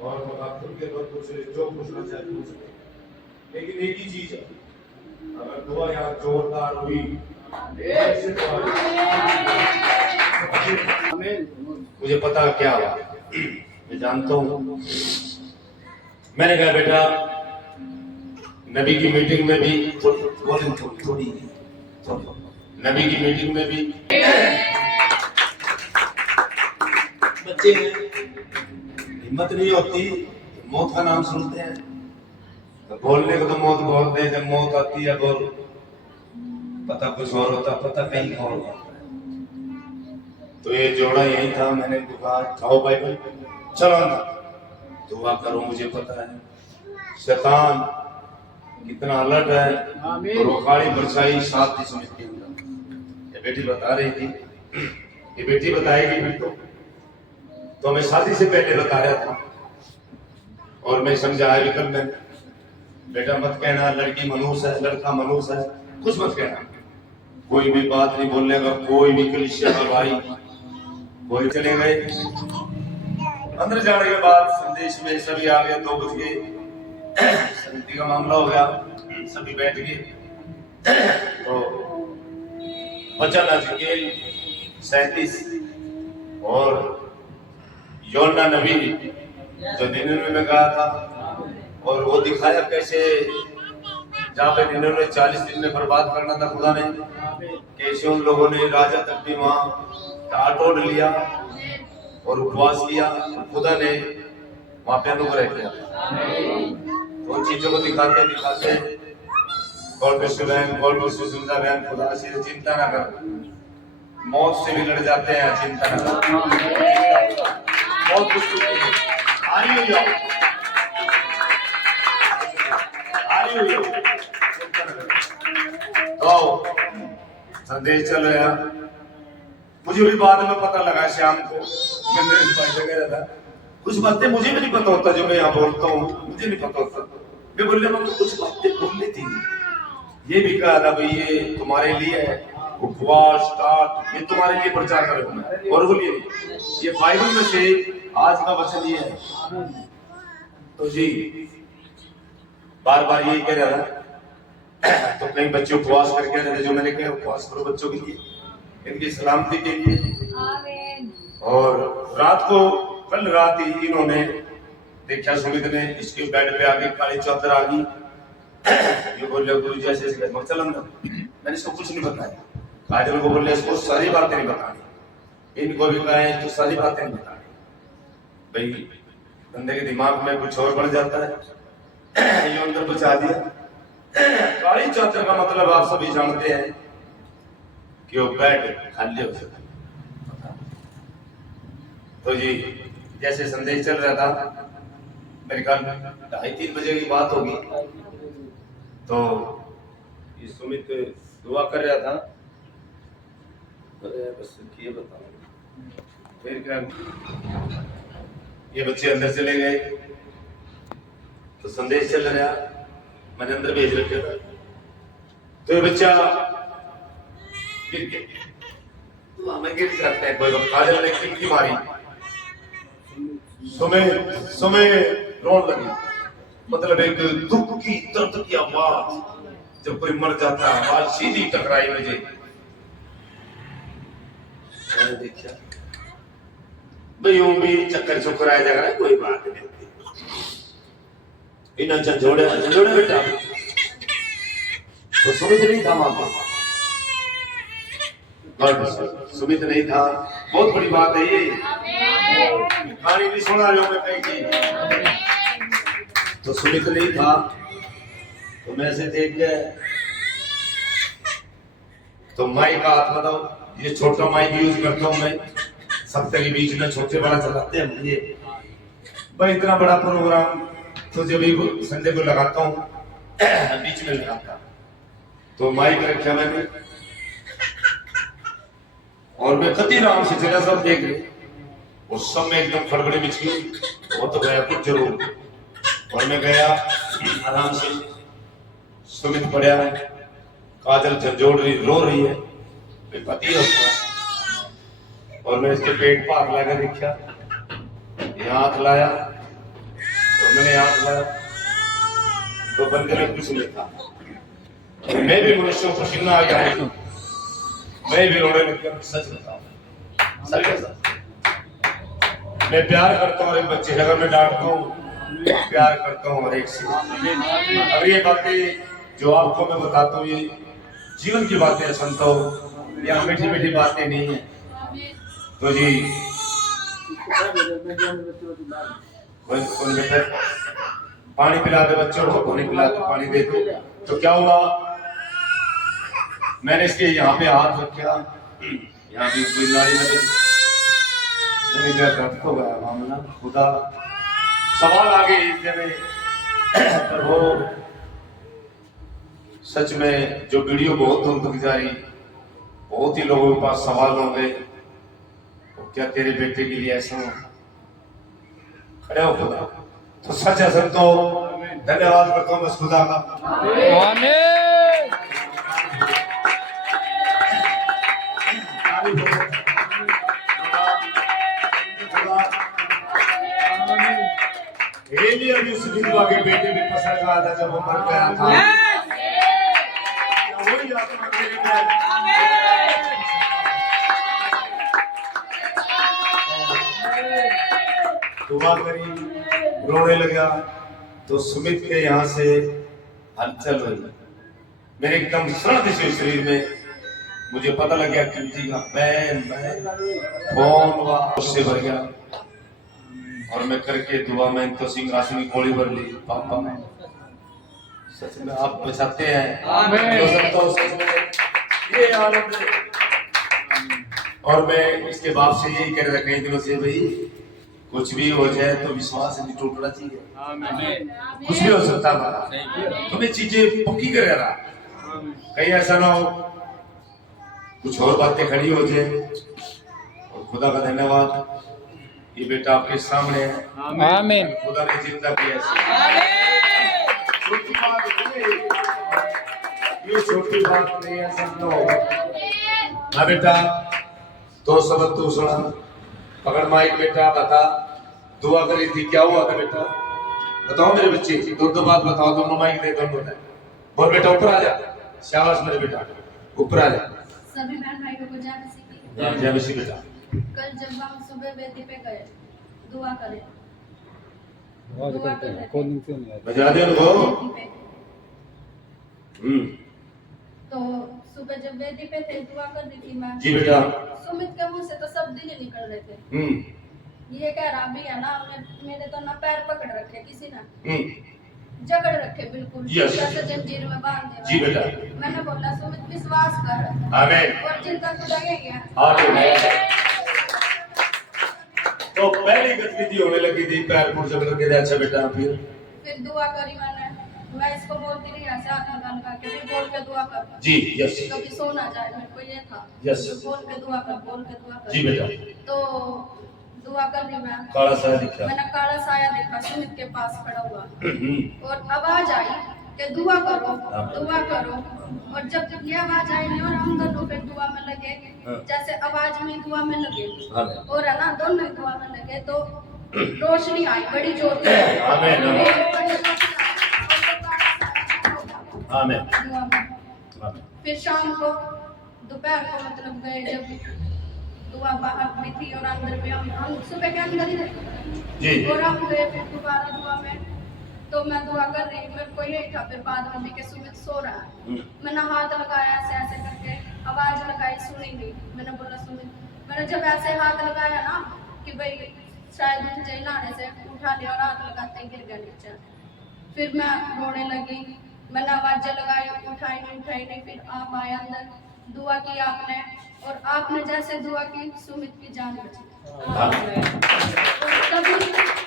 और मकातुल के बाद कुछ जो पूछना चाहे पूछ सकते, लेकिन एक ही चीज है, अगर दुआ यहाँ जोरदार हुई ऐसे तो मुझे पता क्या हुआ, मैं जानता हूँ। मैंने कहा बेटा नबी की मीटिंग में भी थोड़ी नबी की मीटिंग में भी बच्चे हिम्मत नहीं होती, मौत का नाम सुनते हैं तो बोलने को तो मौत बोलते हैं, जब मौत आती है बोल पता कुछ और होता, पता कहीं और होता है। तो ये जोड़ा यही था, मैंने कहा खाओ बाइबल चलो ना दुआ करो। मुझे पता है शैतान कितना अलर्ट है और वो काली परछाई 7 दिशा के अंदर। ये बेटी बता रही थी, ये बेटी बताएगी भी तो मैं शादी से पहले बता रहा था और मैं समझाया भी कल मैंने, बेटा मत कहना लड़की मनुष्य है लड़का मनुष्य है, कुछ मत कहना, कोई भी बात नहीं बोलने का, कोई भी कलिसिया का भाई कोई। चले गए अंदर जाने के बाद संदेश में सभी आ गए, 2 बज गए, शांति का मामला हो गया, सभी बैठ गए। तो वचन हजकेल 37 और योना नबी जो निन्यानवे में कहा था, और वो दिखाया कैसे जहाँ पे निन्यानवे 40 दिन में बर्बाद करना था खुदा ने, कैसे उन लोगों ने राजा तक भी वहाँ टाटोड़ लिया और उपवास किया, खुदा ने वहाँ पे अनुग्रह किया। तो उन चीजों को दिखाते दिखाते गॉड ब्लेस यू बहन, गॉड ब्लेस यू सुंदर बहन, खुदा से चिंता ना कर, मौत से भी लड़ जाते हैं, चिंता ना कर, बहुत कुछ आ रही हो तो संदेश चल रहा। मुझे भी बाद में पता लगा शाम को था, कुछ बातें मुझे भी नहीं पता होता, जो मैं यहाँ बोलता हूँ मुझे नहीं पता होता। मैं बोलने में कुछ बातें बोलनी थी, ये भी कहा था भाई ये तुम्हारे लिए है, उपवास स्टार्ट ये तुम्हारे लिए प्रचार करो और बोलिए ये बाइबल में से आज का वचन ये है। तो जी बार बार यही कह रहा था। तो कई बच्चे उपवास करके रहे थे, जो मैंने कहा उपवास करो बच्चों के लिए, इनकी सलामती के लिए। और रात को कल रात ही इन्होंने देखा, सुमित ने इसके बेड पे आके काली चादर आ गई, ये बोले गुरु जी ऐसे चल अंदर। मैंने इसको कुछ नहीं बताया, काजल को बोले इसको सारी बातें नहीं बतानी, इनको भी कहा तो सारी बातें नहीं बतानी, भाई बंदे के दिमाग में कुछ और बढ़ जाता है। ये अंदर बचा दिया। काली चादर का मतलब आप सभी जानते हैं कि वो बेड खाली हो सकता। तो जी जैसे संदेश चल रहा था, मेरे ख्याल 2:30-3 बजे की बात होगी, तो ये सुमित दुआ कर रहा था, बस ये बताओ फिर क्या, ये बच्चे अंदर चले गए तो संदेश चल रहा, मैंने अंदर भेज रखा था। तो ये बच्चा गिर गया, तो हमें गिर जाता है, कोई काजल ने किटकी मारी, समय रोने लगी, मतलब एक दुख की दर्द की आवाज, जब कोई मर जाता है आवाज सीधी टकराई मुझे। मैंने देखा भाई यूं भी चक्कर चुक्कर आ जाएगा, कोई बात नहीं, इन झंझोड़े बेटा। तो सुमित नहीं था वहां पर, सुमित नहीं था, बहुत बड़ी बात है ये, कहानी नहीं सुना रहे हो मैं कहीं की। तो सुमित नहीं था, तो मैं से देख के तो माइक का हाथ बताओ, ये छोटा माइक यूज करता हूँ मैं, सबके के बीच में छोटे बड़ा चलाते हैं ये भाई, इतना बड़ा प्रोग्राम तो जब भी संडे को लगाता हूँ बीच में लगाता, तो माइक रखा मैंने और मैं कति राम से चला, सब देख रहे, उस सब में एकदम खड़बड़ी बिछ गई, वो तो गया कुछ जरूर, और मैं गया आराम से, सुमित पड़ा है, काजल झंझोड़ रही रो रही है, मैं पति है उसका, और मैं इसके पेट पर हाथ लगा देखा, ये हाथ लाया, और मैंने याद किया तो बंदे ने कुछ लिखा, मैं भी मनुष्यों को पसीना आ गया, मैं भी रोने लग गया। सच बताओ, सच है। मैं प्यार करता हूँ एक बच्चे से, अगर मैं डांटता हूँ प्यार करता हूँ हर एक से। अब ये बातें जो आपको मैं बताता हूँ ये जीवन की बातें हैं संतो, या मीठी मीठी बातें नहीं है। तो जी पानी पिला दे बच्चों को, पानी पिला दे, पानी दे दो। तो क्या हुआ, मैंने इसके यहाँ पे हाथ रखा, यहाँ भी कोई नाली में, मैंने क्या घट तो गया मामला, खुदा सवाल आ गए में पर वो सच में जो वीडियो बहुत दूर तक जा रही, बहुत ही लोगों के पास सवाल होंगे, तो क्या तेरे बेटे के लिए ऐसा खड़े हो खुदा। तो सच है सर, तो धन्यवाद करता हूँ बस खुदा का। एलिया भी उस विधवा के बेटे में पसंद रहा था जब वो मर गया था। वही आत्मा मेरे में दुआ करी, रोने लगा। तो सुमित के यहाँ से हलचल हुई, मेरे एकदम सर्द से शरीर में मुझे पता लग गया कीर्ति का फोन हुआ, उससे भर गया। और मैं करके दुआ में तो सिंहासन की गोली भर ली। पापा सच में आप बचाते हैं, ये आनंद है। और मैं इसके बाप से यही कह रहा कई दिनों से, भाई कुछ भी हो जाए तो विश्वास नहीं टूटना चाहिए। कुछ भी हो सकता है, तुम्हें चीजें पक्की कर रहा, कहीं ऐसा ना हो कुछ और बातें खड़ी हो जाए। और खुदा का धन्यवाद, ये बेटा आपके सामने है। आमीन। खुदा ने जिंदा किया छोटी बात नहीं, ये छोटी बात नहीं है संतो। हाँ बेटा, तो सबक तू सुना, पकड़ माइक बेटा, बता दुआ करी थी, क्या हुआ था बेटा बताओ मेरे बच्चे, दो बात बताओ, दोनों माइक दे, दोनों है। बोल बेटा ऊपर आ जा, शाबाश मेरे बेटा ऊपर आ जा। सभी बहन भाइयों को जय मसीह बेटा। कल जब हम सुबह वेदी पे गए दुआ करें, बजा दे उनको। तो सुबह जब वेदी पे थे दुआ कर रही थी मैं। जी बेटा। सुमित के मुंह से तो शब्द ही निकल रहे थे। ये कह रहा भी है ना, मेरे तो ना पैर पकड़ रखे किसी ने, जकड़ रखे बिल्कुल, जैसे जंजीर में बांध दिया। जी बेटा। मैंने बोला सुमित विश्वास कर, आमीन, और जिंदा खुदा लगेगा। आमीन। तो पहली गतिविधि होने लगी थी, पैर पुर जब लगे थे। अच्छा बेटा फिर दुआ करी मैंने, मैं इसको बोलती रही ऐसे हाथ लगाने का कि बोल के दुआ कर। जी यस। कभी सो ना जाए, मेरे को ये था। यस। बोल के दुआ कर, बोल के दुआ कर। जी बेटा। तो दुआ कर रही मैं, काला साया दिखा, मैंने काला साया देखा सुमित के पास खड़ा हुआ, और आवाज आई कि दुआ करो, दुआ करो। और जब ये आवाज आई नहीं, और हम दोनों फिर दुआ में लगे, जैसे आवाज में दुआ में लगे, और है ना दोनों दुआ में लगे, तो रोशनी आई बड़ी जोर से। आमीन, आमीन। फिर शाम को दोपहर को मतलब गए, जब दुआ बाहर भी थी और अंदर भी, हम सुबह के अंदर ही थे, और हम गए फिर दोबारा दुआ में। तो मैं दुआ कर रही, मेरे को यही था। फिर बाद में भी के सुमित सो रहा है, मैंने हाथ लगाया ऐसे ऐसे करके, आवाज लगाई, सुनी नहीं। मैंने बोला सुमित, मैंने जब ऐसे हाथ लगाया ना कि भाई शायद उठ जाए, नहाने से उठा लिया और हाथ लगाते ही गिर गया नीचे। फिर मैं रोने लगी, मैंने आवाजें लगाई, उठाई नहीं। फिर आप आए अंदर, दुआ की आपने, और आपने जैसे दुआ की सुमित की जान बची।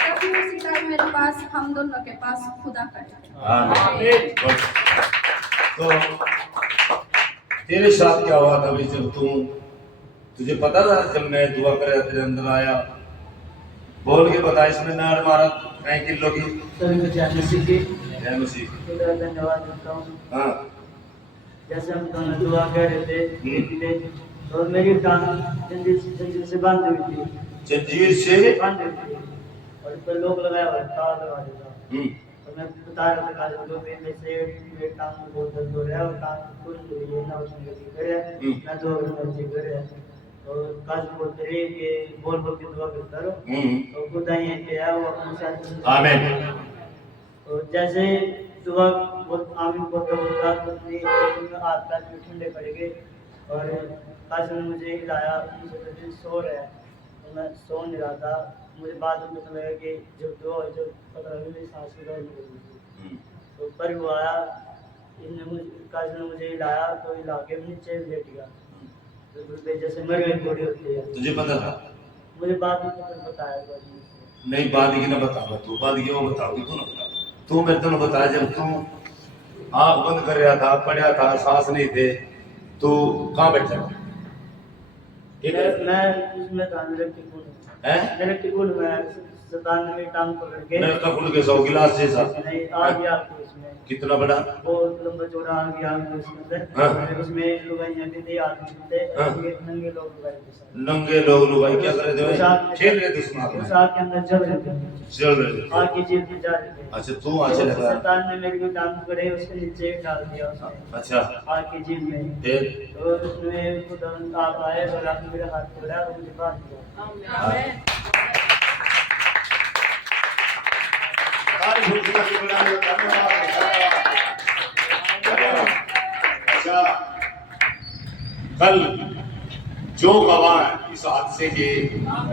कभी उसी टाइम मेरे पास, हम दोनों के पास खुदा का। तो तेरे साथ क्या हुआ था जब तुझे पता था, जब मैं दुआ कर रहा तेरे अंदर आया, बोल के बता, इसमें नाड़ मारा कई किलो की। जय मसीह। धन्यवाद देता हूँ। हाँ, जैसे हम दोनों दुआ कर रहे थे, और मेरी टांग जंजीर से बांधी हुई थी, जंजीर से बांधी हुई थी। और इस पर लोग लगाया हुआ है, तार लगा देता। हम्म, तो मैं बता रहा था काजल को भी जैसे मेरे टांग में बहुत दर्द हो रहा है और टांग खुल रही है ना, उसमें गलती करे मैं तो गलती करे। तो काजल बोलते रहे कि बोल बोल के दुआ करता रहो, तो खुदा ही है कि वो अपने साथ आमीन। तो जैसे सुबह बहुत आमीन बोलता बोलता तो अपनी हाथ पैर भी ठंडे पड़ गए और काजल ने मुझे हिलाया, मुझे सो रहा है तो मैं सो नहीं रहा था। मुझे बाद में पता लगा कि जब दुआ जब पता लगा मेरी सांस की दौड़ निकल गई थी। तो पर वो आया, काजल ने मुझे हिलाया तो हिला के नीचे लेट गया, तो जैसे मर गई बॉडी होती है। तुझे पता था? मुझे बाद में बताया नहीं, बाद की ना बताओ, तू बाद की वो बताओगी, तू ना बताओ। तू मेरे को बताया जब तू आंख बंद कर रहा था, पड़ा था, सांस नहीं थे, तो कहाँ बैठा था? मैं उसमें था मेरे टिकुल में शैतान ने मेरी टांग पकड़ के नलका खुल के 100 गिलास जैसा नहीं आ गया उसमें। कितना बड़ा? बहुत लंबा चौड़ा आ गया उसके अंदर। उसमें लुगाइयां भी थे, आदमी थे, नंगे लोग लुगाई थे। नंगे लोग लुगाई क्या कर रहे थे? खेल रहे थे उसमें, उस आग के अंदर चल रहे थे, आग की जेल में जा रहे थे। अच्छा, तू वहां चला गया? शैतान ने मेरे को टांग पकड़े उसके नीचे डाल दिया उसने। अच्छा, आग की जेल में फिर तो उसमें खुदा आप आए और आपने मेरा हाथ पकड़ा और मुझे बांध दिया। अच्छा, कल जो गवाह है इस हादसे के,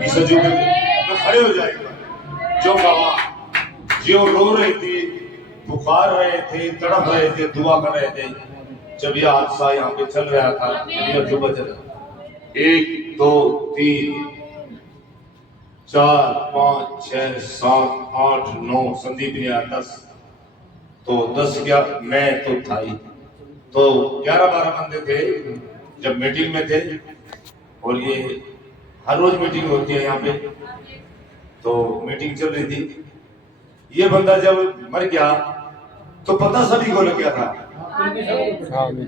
इस अजूबे के, तो खड़े हो जाएगा। जो गवाह जो रो रहे थे, पुकार रहे थे, तड़प रहे थे, दुआ कर रहे थे जब यह हादसा यहाँ पे चल रहा था, जब यह अजूबा चल रहा था। 1 2 3 4 5 6 7 8 9 संदीप ने 10, तो 10 क्या, मैं तो था ही, तो 11-12 बंदे थे जब मीटिंग में थे। और ये हर रोज मीटिंग होती है यहाँ पे, तो मीटिंग चल रही थी। ये बंदा जब मर गया तो पता सभी को लग गया था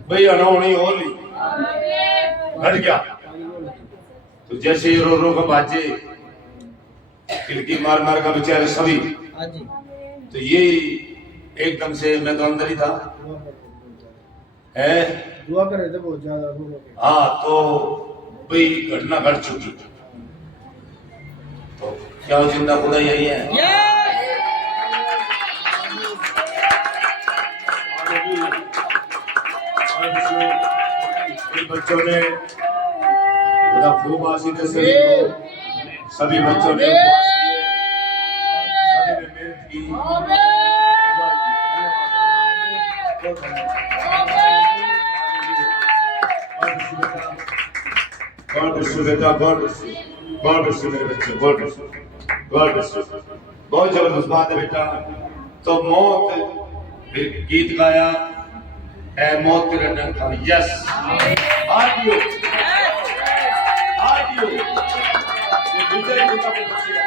भाई अनहोनी हो ली, घट गया। तो जैसे ये रो रो का बाजे खिड़की मार मार का बेचारे सभी, तो ये एकदम से, मैं तो अंदर ही था, है दुआ कर रहे थे बहुत ज्यादा। हाँ, तो भाई घटना घट चुकी, तो क्या जिंदा खुदा यही है। बच्चों ने खुदा खूब आशीष सभी को, सभी बच्चों ने उपवास किए, सभी ने मेहनत की। God bless you बेटा, God bless you, God bless you मेरे बच्चे, God bless you, God bless you। बहुत जबरदस्त बात है बेटा। तो मौत, फिर गीत गाया, ऐ मौत तेरा डंक था, यस, आदियो, आदियो, ये विजय की तब बची है।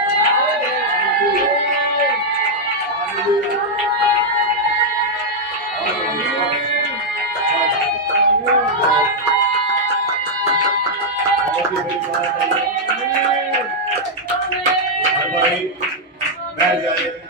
भाई बैठ जाए।